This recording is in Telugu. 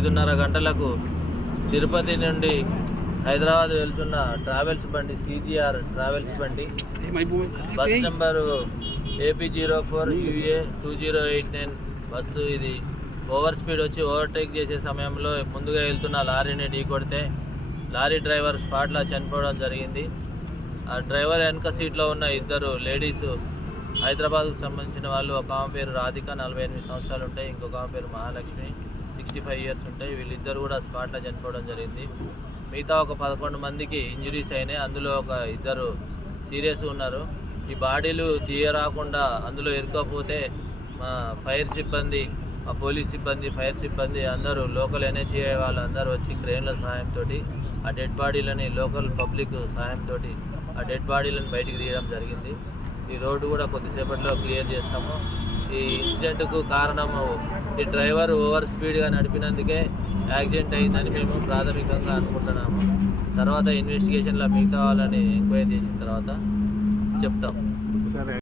5:30 గంటలకు తిరుపతి నుండి హైదరాబాద్ వెళ్తున్న ట్రావెల్స్ బండి CGR ట్రావెల్స్ బండి బస్ నెంబరు AP04UA 2089 బస్సు. ఇది ఓవర్ స్పీడ్ వచ్చి ఓవర్టేక్ చేసే సమయంలో ముందుగా వెళ్తున్న లారీని ఢీకొడితే లారీ డ్రైవర్ స్పాట్లో చనిపోవడం జరిగింది. ఆ డ్రైవర్ వెనక సీట్లో ఉన్న ఇద్దరు లేడీస్ హైదరాబాద్కు సంబంధించిన వాళ్ళు. ఒక ఆమె పేరు రాధిక 48 సంవత్సరాలు ఉంటాయి, ఇంకొక ఆమె పేరు మహాలక్ష్మి 65 ఇయర్స్ ఉంటాయి. వీళ్ళిద్దరు కూడా స్పాట్లో చనిపోవడం జరిగింది. మిగతా ఒక 11 మందికి ఇంజరీస్ అయినాయి. అందులో ఒక ఇద్దరు సీరియస్ ఉన్నారు. ఈ బాడీలు తీయరాకుండా అందులో ఇరుక్కపోతే మా ఫైర్ సిబ్బంది, మా పోలీస్ సిబ్బంది, ఫైర్ సిబ్బంది అందరూ లోకల్ NHA వాళ్ళందరూ వచ్చి క్రేన్ల సహాయంతో ఆ డెడ్ బాడీలని, లోకల్ పబ్లిక్ సహాయంతో ఆ డెడ్ బాడీలను బయటికి తీయడం జరిగింది. ఈ రోడ్డు కూడా కొద్దిసేపట్లో క్లియర్ చేస్తాము. ఈ ఇన్సిడెంట్కు కారణము ఈ డ్రైవర్ ఓవర్ స్పీడ్గా నడిపినందుకే యాక్సిడెంట్ అయిందని మేము ప్రాథమికంగా అనుకుంటున్నాము. తర్వాత ఇన్వెస్టిగేషన్లో మిగతా వాళ్ళని ఎంక్వైరీ చేసిన తర్వాత చెప్తాం. సరే.